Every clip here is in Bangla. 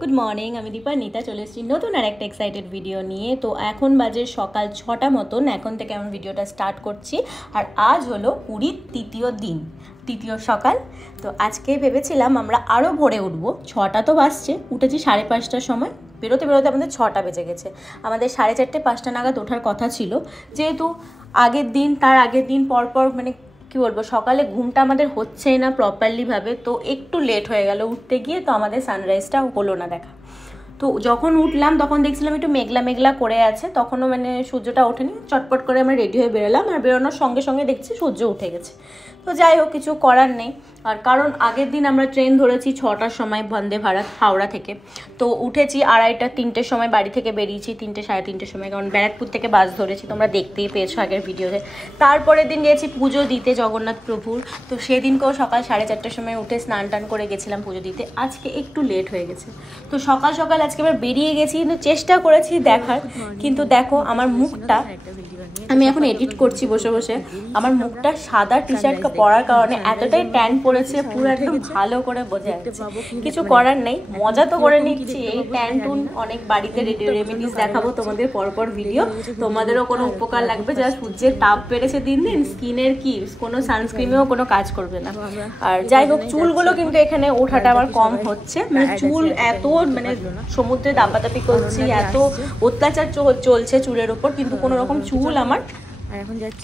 Good morning. আমি দীপান্বিতা চলে এসেছি নতুন আর একটা এক্সাইটেড ভিডিও নিয়ে। তো এখন বাজে সকাল 6টা মতন, এখন থেকে আমি ভিডিওটা স্টার্ট করছি। আর আজ হলো পুরীর তৃতীয় সকাল। তো আজকে ভেবেছিলাম আমরা আরও ভোরে উঠবো, 6টা তো বাজছে, উঠেছি 5:30টার সময়। বেরোতে আমাদের 6টা বেজে গেছে। আমাদের 4:30 5টা নাগাদ ওঠার কথা ছিল, যেহেতু তার আগের দিন পরপর মানে কী বলবো, সকালে ঘুমটা আমাদের হচ্ছেই না প্রপারলিভাবে, তো একটু লেট হয়ে গেল উঠতে গিয়ে। তো আমাদের সানরাইজটা হলো না দেখা। তো যখন উঠলাম তখন দেখছিলাম একটু মেঘলা মেঘলা করে আছে, তখনও মানে সূর্যটা ওঠেনি। চটপট করে আমরা রেডি হয়ে বেরোলাম, আর বেরোনোর সঙ্গে সঙ্গে দেখছি সূর্য উঠে গেছে। তো যাই হোক, কিছু করার নেই। আর কারণ আগের দিন আমরা ট্রেন ধরেছি 6টার সময় বন্দে ভারত হাওড়া থেকে, তো উঠেছি 2:30 3টের সময়, বাড়ি থেকে বেরিয়েছি 3টে 3:30 সময়, কারণ ব্যারাকপুর থেকে বাস ধরেছি, তোমরা দেখতেই পেয়েছো আগের ভিডিওতে। তারপরের দিন গিয়েছি পুজো দিতে জগন্নাথ প্রভুর। তো সেদিনকেও সকাল 4:30টার সময় উঠে স্নান টান করে গেছিলাম পুজো দিতে। আজকে একটু লেট হয়ে গেছে, তো সকাল সকাল আজকে আবার বেরিয়ে গেছি, কিন্তু চেষ্টা করেছি দেখার। কিন্তু দেখো আমার মুখটা, আমি এখন এডিট করছি বসে বসে, আমার মুখটা সাদা টি শার্ট পরার কারণে এতটাই ট্যান পড়েছে, পুরো একদম ভালো করে বোঝা যাচ্ছে। কিছু করার নেই, মজা তো করে নিচ্ছি। এই ট্যান টুন অনেক বাড়িতে রেমেডিস দেখাবো তোমাদের পরপর ভিডিও, তোমাদেরও কোনো উপকার লাগবে। যারা সূর্যের তাপ বেড়েছে দিন দিন, স্কিনের কি কোনো সানস্ক্রিমেও কোনো কাজ করবে না। আর যাই হোক, চুলগুলো কিন্তু এখানে ওঠাটা আমার কম হচ্ছে, মানে চুল এত মানে সমুদ্রে দাপাদাপি করছি, এত অত্যাচার চলছে চুলের ওপর, কিন্তু কোনো রকম চুল আমার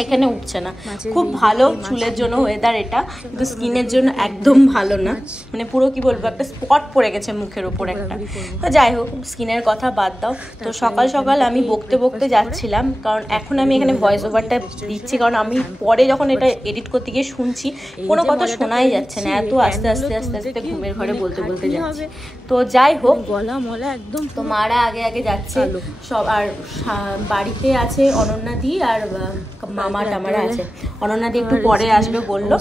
এখানে উঠছে না। খুব ভালো চুলের জন্য ওয়েদার এটা, কিন্তু স্কিনের জন্য একদম ভালো না। মানে পুরো কি বলবো, একটা স্পট পড়ে গেছে মুখের ওপর একটা। তো যাই হোক, স্কিনের কথা বাদ দাও। তো সকাল সকাল আমি বকতে যাচ্ছিলাম, কারণ এখন আমি এখানে ভয়েস ওভারটা দিচ্ছি, কারণ আমি পরে যখন এটা এডিট করতে গিয়ে শুনছি কোনো কথা শোনাই যাচ্ছে না, এত আস্তে আস্তে ঘুমের ঘরে বলতে যাচ্ছি। তো যাই হোক, গলা মলা একদম। তো মারা আগে যাচ্ছে সব, আর বাড়িতে আছে অনন্যা দি আর মামা টামারা আছে। অনন্যা দি একটু পরে আসবে বললো।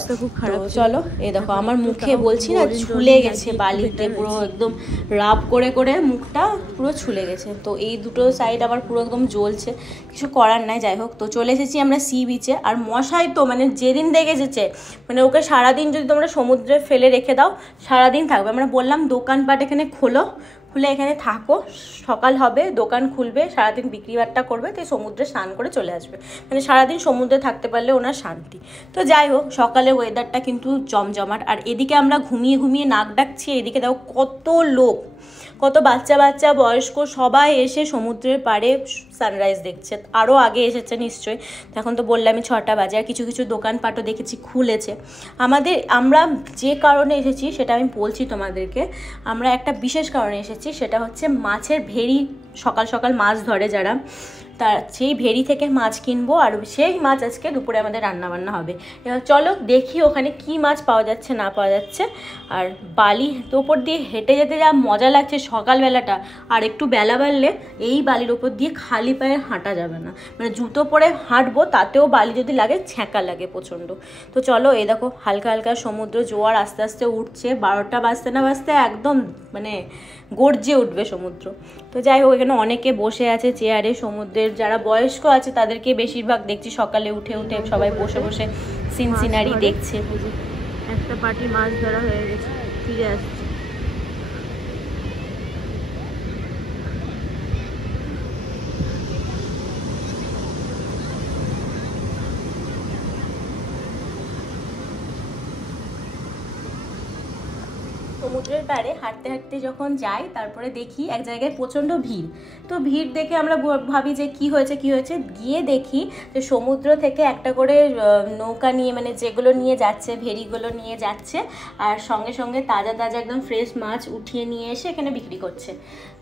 তো চলো, এই দেখো আমার মুখে বলছি না ছুলে গেছে বালিতে, পুরো একদম রাব করে মুখটা পুরো ছুলে গেছে। তো এই দুটো সাইড আবার পুরো একদম জ্বলছে, কিছু করার নাই। যাই হোক, তো চলে এসেছি আমরা সি বিচে। আর মশাই তো মানে যেদিন দেখে এসেছে, মানে ওকে সারাদিন যদি তোমরা সমুদ্রে ফেলে রেখে দাও সারাদিন থাকবে। আমরা বললাম দোকানপাট এখানে খুলে এখানে থাকো, সকাল হবে দোকান খুলবে, সারাদিন বিক্রি বাট্টা করবে, তো সমুদ্রে স্নান করে চলে আসবে। মানে সারাদিন সমুদ্রে থাকতে পারলে ওনার শান্তি। তো যাই হোক, সকালে ওয়েদারটা কিন্তু জমজমাট। আর এদিকে আমরা ঘুমিয়ে নাক ডাকছি, এদিকে দেখো কত লোক, কত বাচ্চা বয়স্ক সবাই এসে সমুদ্রের পাড়ে সানরাইজ দেখছে। আরও আগে এসেছে নিশ্চয়ই, এখন তো বললামই 6টা বাজে। আর কিছু দোকানপাটও দেখেছি খুলেছে। আমরা যে কারণে এসেছি সেটা আমি বলছি তোমাদেরকে। আমরা একটা বিশেষ কারণে এসেছি, সেটা হচ্ছে মাছের ভেড়ি। সকাল সকাল মাছ ধরে যারা, তার সেই ভেড়ি থেকে মাছ কিনবো, আর সেই মাছ আজকে দুপুরে আমাদের রান্নাবান্না হবে। এবার চলো দেখি ওখানে কি মাছ পাওয়া যাচ্ছে না পাওয়া যাচ্ছে। আর বালির ওপর দিয়ে হেঁটে যেতে যা মজা লাগছে সকালবেলাটা, আর একটু বেলা বাড়লে এই বালির ওপর দিয়ে খালি পায়ে হাঁটা যাবে না, মানে জুতো পরে হাঁটবো তাতেও বালি যদি লাগে ছ্যাঁকা লাগে প্রচণ্ড। তো চলো, এই দেখো হালকা হালকা সমুদ্র জোয়ার আস্তে আস্তে উঠছে, 12টা বাজতে না বাজতে একদম মানে গর্জে উঠবে সমুদ্র। তো যাই হোক, এখানে অনেকে বসে আছে চেয়ারে, সমুদ্রের যারা বয়স্ক আছে তাদেরকে বেশিরভাগ দেখছি সকালে উঠে সবাই বসে সিনারি দেখছে। একটা পার্টি মাছ ধরা হয়ে গেছে, ফিরে আসছে। সমুদ্রের পাড়ে হাঁটতে যখন যাই, তারপরে দেখি এক জায়গায় প্রচণ্ড ভিড়। তো ভিড় দেখে আমরা ভাবি যে কি হয়েছে। গিয়ে দেখি যে সমুদ্র থেকে একটা করে নৌকা নিয়ে, মানে যেগুলো নিয়ে যাচ্ছে ভেড়িগুলো নিয়ে যাচ্ছে, আর সঙ্গে সঙ্গে তাজা একদম ফ্রেশ মাছ উঠিয়ে নিয়ে এসে এখানে বিক্রি করছে।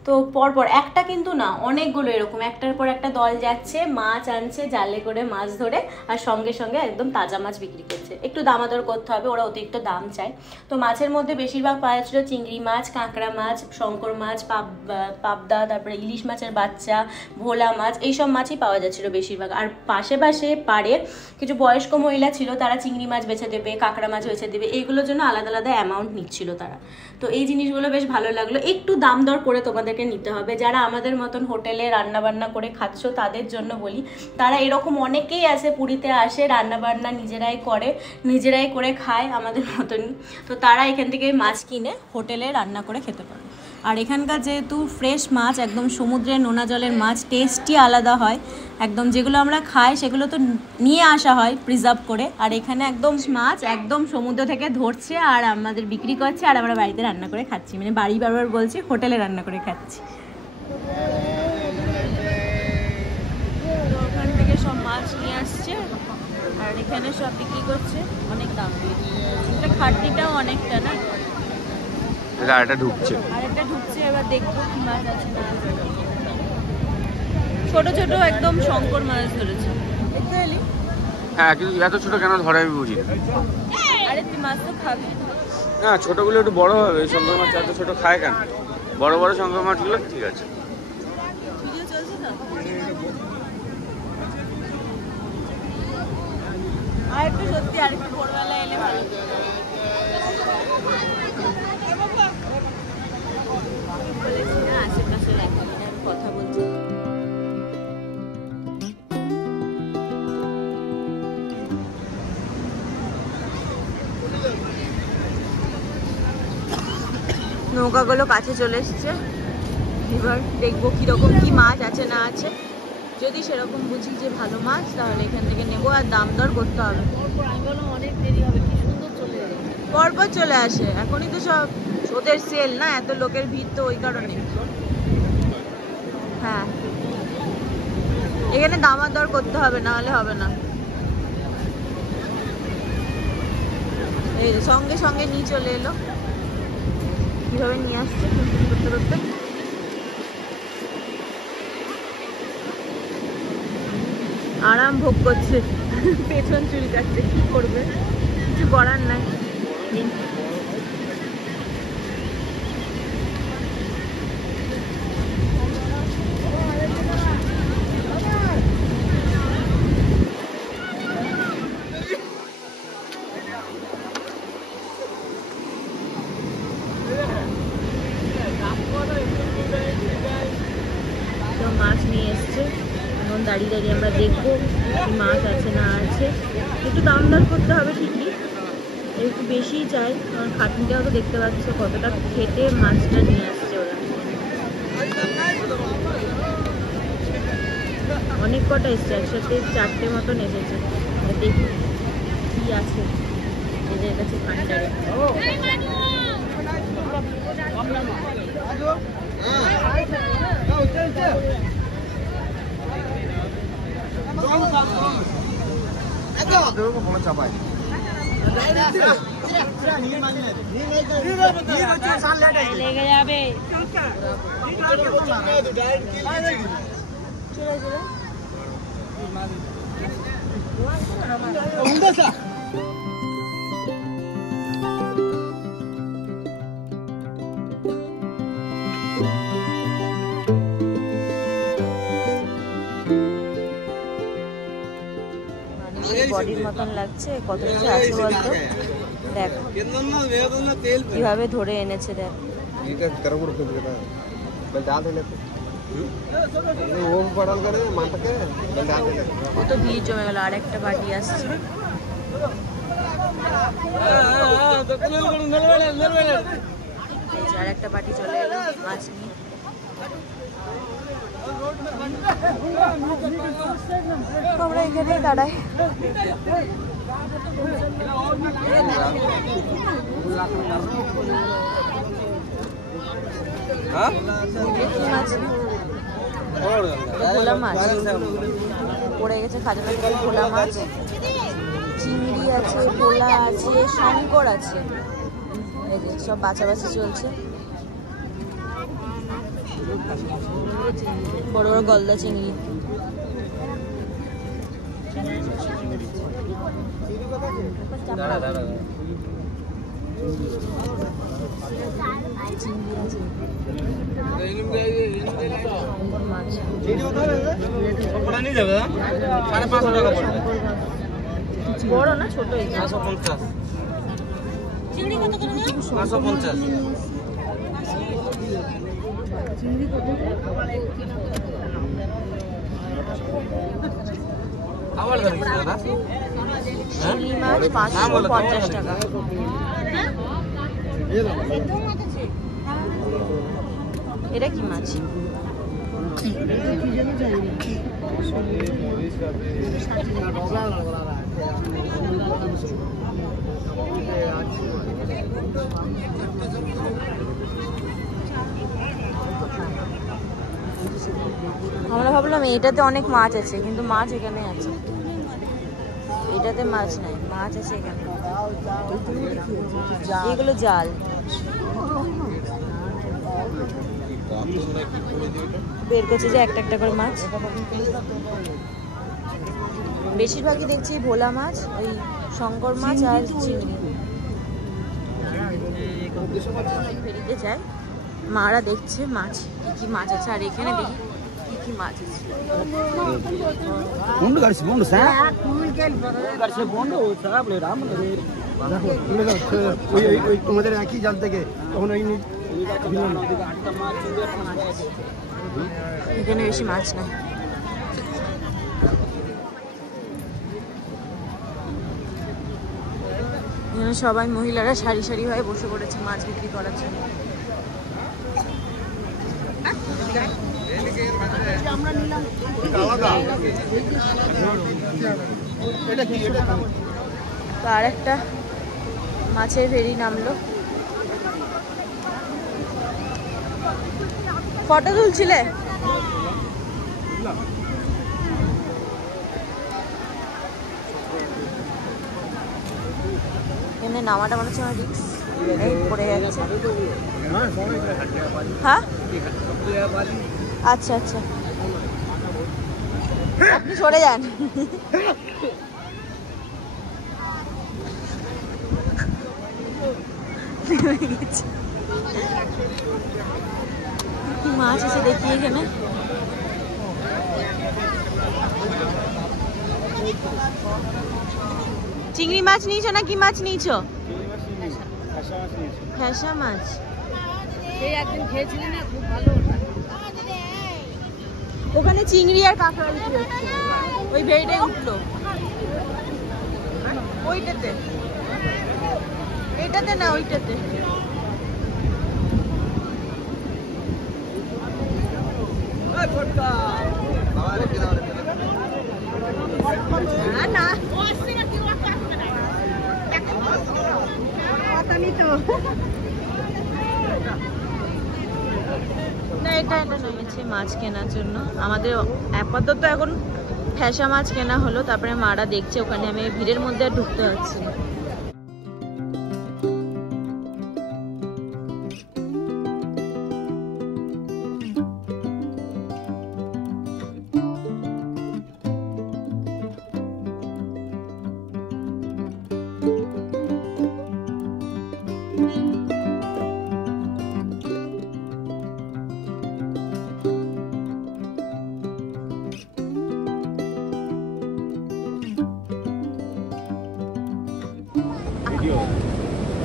তো পরপর একটা কিন্তু না, অনেকগুলো এরকম একটার পর একটা দল যাচ্ছে, মাছ আনছে জালে করে মাছ ধরে, আর সঙ্গে সঙ্গে একদম তাজা মাছ বিক্রি করছে। একটু দামাদর করতে হবে, ওরা অতিরিক্ত দাম চায়। তো মাছের মধ্যে বেশিরভাগ পাওয়া যাচ্ছিল চিংড়ি মাছ, কাঁকড়া মাছ, শঙ্কর মাছ, পাবদা, তারপরে ইলিশ মাছের বাচ্চা, ভোলা মাছ, এইসব মাছই পাওয়া যাচ্ছিলো বেশিরভাগ। আর পাশে পাড়ে কিছু বয়স্ক মহিলা ছিল, তারা চিংড়ি মাছ বেছে দেবে, কাঁকড়া মাছ বেছে দেবে, এইগুলোর জন্য আলাদা অ্যামাউন্ট নিচ্ছিল তারা। তো এই জিনিসগুলো বেশ ভালো লাগলো। একটু দাম দর করে তোমাদেরকে নিতে হবে, যারা আমাদের মতন হোটেলে রান্নাবান্না করে খাচ্ছ তাদের জন্য বলি। তারা এরকম অনেকেই আছে, পুরীতে আসে রান্নাবান্না নিজেরাই করে খায় আমাদের মতনই। তো তারা এখান থেকে মাছ কিনে হোটেলে রান্না করে খেতে পারে। আর এখানকার যেহেতু ফ্রেশ মাছ, একদম সমুদ্রের নোনা জলের মাছ, টেস্টই আলাদা হয় একদম। যেগুলো আমরা খাই সেগুলো তো নিয়ে আসা হয় প্রিজার্ভ করে, আর এখানে একদম মাছ একদম সমুদ্র থেকে ধরছে আর আমাদের বিক্রি করছে, আর আমরা বাড়িতে রান্না করে খাচ্ছি। মানে বাড়ি বারবার বলছি, হোটেলে রান্না করে খাচ্ছি। ওখান থেকে সব মাছ নিয়ে আসছে আর এখানে সব বিক্রি করছে অনেক দাম দিয়ে। এটা খাটনিটাও অনেকটা না, আরেকটা ঢুকছে এবার দেখবো কি মাছ আছে না। ছোট ছোট একদম শঙ্কর মাছ ধরেছে, দেখতে এলি? হ্যাঁ, কিন্তু এত ছোট কেন ধরে আমি বুঝি না। আরে তুই মাছ তো খাবি না, ছোটগুলো একটু বড় হবে। শঙ্কর মাছ এত ছোট খায় কেন? বড় বড় শঙ্কর মাছগুলো ঠিক আছে। ভিডিও চলছে না? আর একটু সত্যি আর একটু ভোরবেলা এলে ভালো। বলেছি না আশেপাশে রাখি না, আমি কথা বলছি। নৌকাগুলো কাছে চলে এসছে, এবার দেখবো কিরকম কি মাছ আছে না আছে। যদি সেরকম বুঝি যে ভালো মাছ তাহলে এখান থেকে নেবো, আর দাম দর করতে হবে। অনেক দেরি হবে, কি সুন্দর চলে যায়, পরপর চলে আসে। এখনই তো সব ওদের সেল না, এত লোকের ভিড় তো ওই কারণে। হ্যাঁ, এখানে দামার দর করতে হবে, না হলে হবে না। এই সঙ্গে সঙ্গে নিয়ে চলে এলো, কিভাবে নিয়ে আসছে করতে করতে। আরাম ভোগ করছে, পেছন চুল কাটছে, কি করবে, কিছু করার নাই। মাছ নিয়ে এসছে, এখন দাঁড়িয়ে দাঁড়িয়ে আমরা দেখবো কি মাছ আছে না আছে। একটু দাম দর করতে হবে ঠিকই, একটু বেশিই চাই, কারণ খাটনিটাও তো দেখতে পাচ্ছ কতটা খেটে মাছটা নিয়ে আসছে ওরা। অনেক কটা এসছে, একসাথে 4টে মতন এসেছে। দেখি কি আছে এদের কাছে ভান্ডারে। লেগে যাবে, বডির মতন লাগছে, কত কিছু আছে বলতো। দেখ কিভাবে ধরে এনেছে, দেখ। কত ভিড় জমে গেল, আর একটা পার্টি আসছে। আর একটা পার্টি চলে এলো মাছ নিয়ে। আমরা এখানেই দাঁড়াই। ভোলা মাছ পড়ে গেছে খাজানা থেকে, ভোলা মাছ, চিংড়ি আছে, ভোলা আছে, শঙ্কর আছে। এই যে সব বাছাবাছি চলছে। বড় বড় গলদা চিংড়ি। বড় না ছোট? 550। চিংড়ি কত করে? 550। চিংড়ি কত? চিংড়ি মাছ 550 টাকা। এটা কি মাছ? আমরা ভাবলাম এটাতে অনেক মাছ আছে, কিন্তু মাছ এখানে আছে, এটাতে মাছ নাই, মাছ আছে এখানে। এগুলো জাল। বের করছে যে একটা একটা করে মাছ। বেশিরভাগই দেখছি ভোলা মাছ, ওই শঙ্কর মাছ আর চিংড়ি। ফেরিতে যায়, মারা দেখছে মাছ কি কি মাছ আছে, আর এখানে দেখি কি কি মাছ আছে। তোমাদের একই জাল থেকে তখন এখানে বেশি মাছ নাই। এখানে সবাই মহিলারা সারি সারি হয়ে বসে পড়েছে মাছ বিক্রি করার জন্য। তো আর একটা মাছের ফেরি নামলো। ফটো তুলছিলে? এখানে নামাটা মনে হচ্ছে আমার রিক্স, এই পড়ে যাচ্ছে। হ্যাঁ আচ্ছা আচ্ছা, আপনি সরে যান। মাছ আছে দেখি এখানে। চিংড়ি মাছ নিয়েছো না কি মাছ নিয়েছো? ফ্যাসা মাছ। ওখানে চিংড়ি আর কাঁকড়া বিক্রি হচ্ছে, ওই ভেড়িটাই উঠলো। ওইটাতে, এটাতে না ওইটাতে। না এটা নেমেছে মাছ কেনার জন্য। আমাদের আপাতত এখন ফ্যাসা মাছ কেনা হলো, তারপরে মারা দেখছে ওখানে, আমি ভিড়ের মধ্যে আর ঢুকতে পারছি না।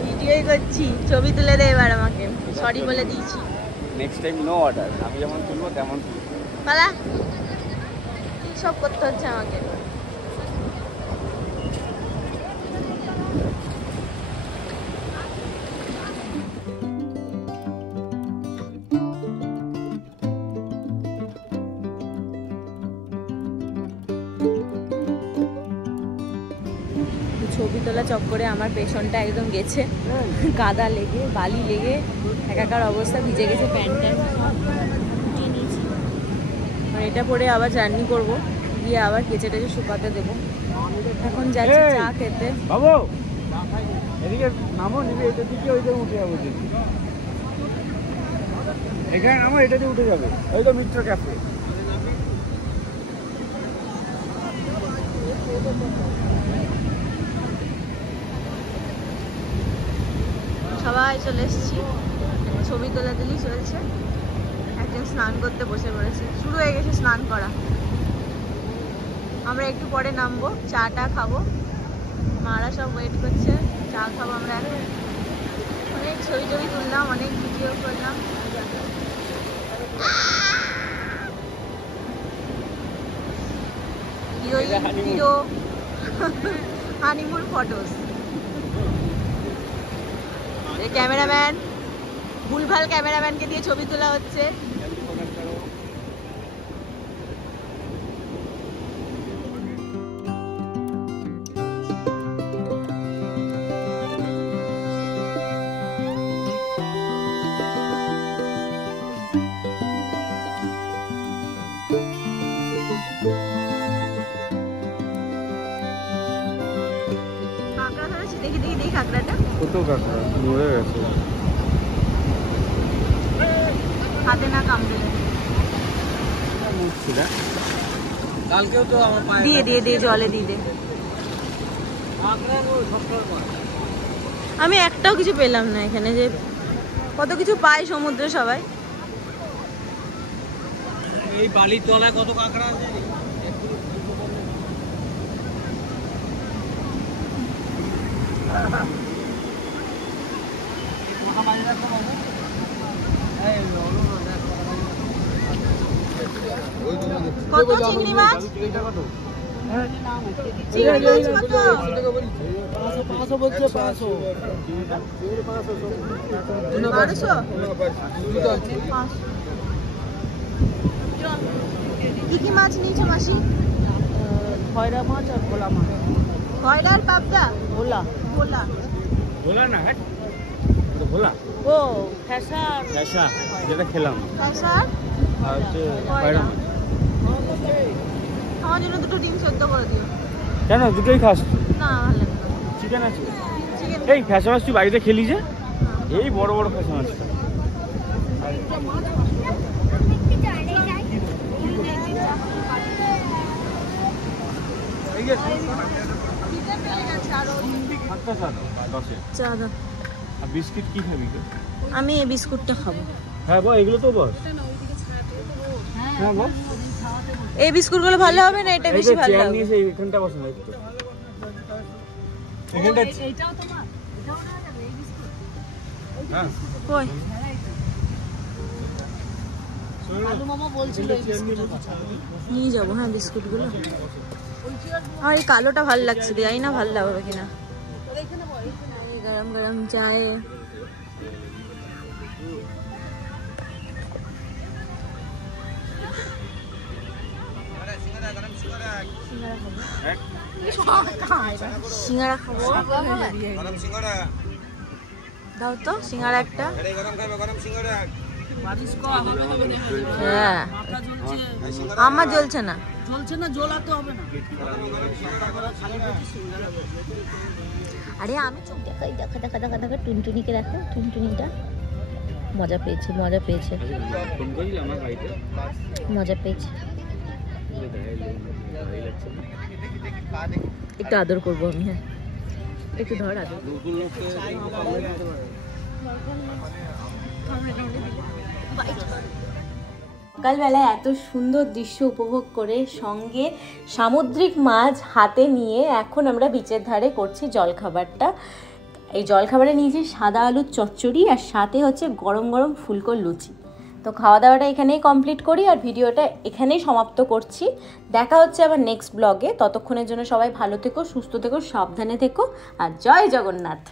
ভিডিওই করছি, ছবি তুলে দে এবার আমাকে, সরি বলে দিয়েছি। নেক্সট টাইম নো অর্ডার, আমি যেমন তুলবো তেমন তুলবো। পালা, কি সব করতে হচ্ছে আমাকে। ছবি তোলা চক্করে আমার পেছনটা একদম গেছে, কাদা লেগে বালি লেগে একাকার অবস্থা, ভিজে গেছে প্যান্ট ট্যান্ট উঠিয়ে নিয়েছি। আর এটা পরে আবার জার্নি করব, গিয়ে আবার কেচে টেচে শুকাতে দেবো। এখন যাচ্ছি চা খেতে। বাবু এদিকে নামো, নিবি এটা দিকে, ওইটা উঠে যাবো। এখানে নামো, এটা দিয়ে উঠে যাবে, ওই তো মিত্র ক্যাফে। সবাই চলে এসেছি, ছবি তোলা তুলি চলছে। একজন স্নান করতে বসে পড়েছে, শুরু হয়ে গেছে স্নান করা। আমরা একটু পরে নামবো, চাটা খাবো, মারা সব ওয়েট করছে, চা খাবো আমরা এখন। অনেক ছবি টবি তুললাম, অনেক ভিডিও করলাম। Hero honeymoon photos. ক্যামেরাম্যান ভুলভাল ক্যামেরাম্যানকে দিয়ে ছবি তোলা হচ্ছে। দেখি কাঁকড়াটা কত কাঁকড়া মরে গেছে, হাতে না কামড়ে। কালকেও তো আমার পায়ে দিয়ে জলে দিয়ে দে। আমি একটাও কিছু পেলাম না এখানে, যে কত কিছু পায় সমুদ্রে সবাই। এই বালির তলায় কত কাঁকড়া আছে। কত চিংড়ি মাছ? চিংড়ি মাছ কত? 500 বলছে, 500 কি কি মাছ নিয়েছো মাসি? খয়রা মাছ আর ভোলা মাছ। খয়রা আর পাবদা? ভোলা ভোলা ভোলা না, ভোলা ও ফ্যাসা ফ্যাসা যেটা খেলাম, স্যার আর হচ্ছে খয়রা মাছ। আমার জন্য দুটো ডিম সেদ্ধ করে দিও। কেন দুটোই খাস? না ভালো লাগে না। চিকেন আছে? চিকেন এই ফ্যাসা মাছ তুই বাড়িতে খেলি যে, এই বড় বড় ফ্যাসা মাছটা। আর বিস্কিট কি খাবি? আমি এই বিস্কুটটা খাবো। হ্যাঁ বল, এগুলো তো বস। হ্যাঁ বল, এই বিস্কুটগুলো ভালো হবে না এটা বেশি ভালো হবে? নিয়ে এখানটা বসে না একটু, এখানটা এইটাও তোমার, এটাও না যাবে এই বিস্কুট। হ্যাঁ কই আলু মামা বলছিল এই বিস্কুটের কথা নিয়ে যাবো। হ্যাঁ বিস্কুটগুলো আর এই কালোটা ভালো লাগছে, দেয়াই না ভালো লাগবে কিনা। গরম গরম চায়। সিঙ্গারা খাবো, দাও তো সিঙ্গারা একটা। হ্যাঁ আমার জ্বলছে না, জ্বলাতে হবে না। আরে আমি চোখ দেখাই, দেখা দেখা দেখা দেখা টুনটুনিকে দেখো, টুনটুনিটা মজা পেয়েছে, মজা পেয়েছে, মজা পেয়েছে। একটু আদর করবো আমি। হ্যাঁ একটু ধর আদর। সকালবেলায় এত সুন্দর দৃশ্য উপভোগ করে সঙ্গে সামুদ্রিক মাছ হাতে নিয়ে এখন আমরা বিচের ধারে করছি জলখাবারটা। এই জলখাবারে নিয়েছি সাদা আলুর চচ্চড়ি আর সাথে হচ্ছে গরম গরম ফুলকো লুচি। তো খাওয়া দাওয়াটা এখানেই কমপ্লিট করি আর ভিডিওটা এখানেই সমাপ্ত করছি। দেখা হচ্ছে আবার নেক্সট ব্লগে। ততক্ষণের জন্য সবাই ভালো থেকো, সুস্থ থেকো, সাবধানে থেকো আর জয় জগন্নাথ।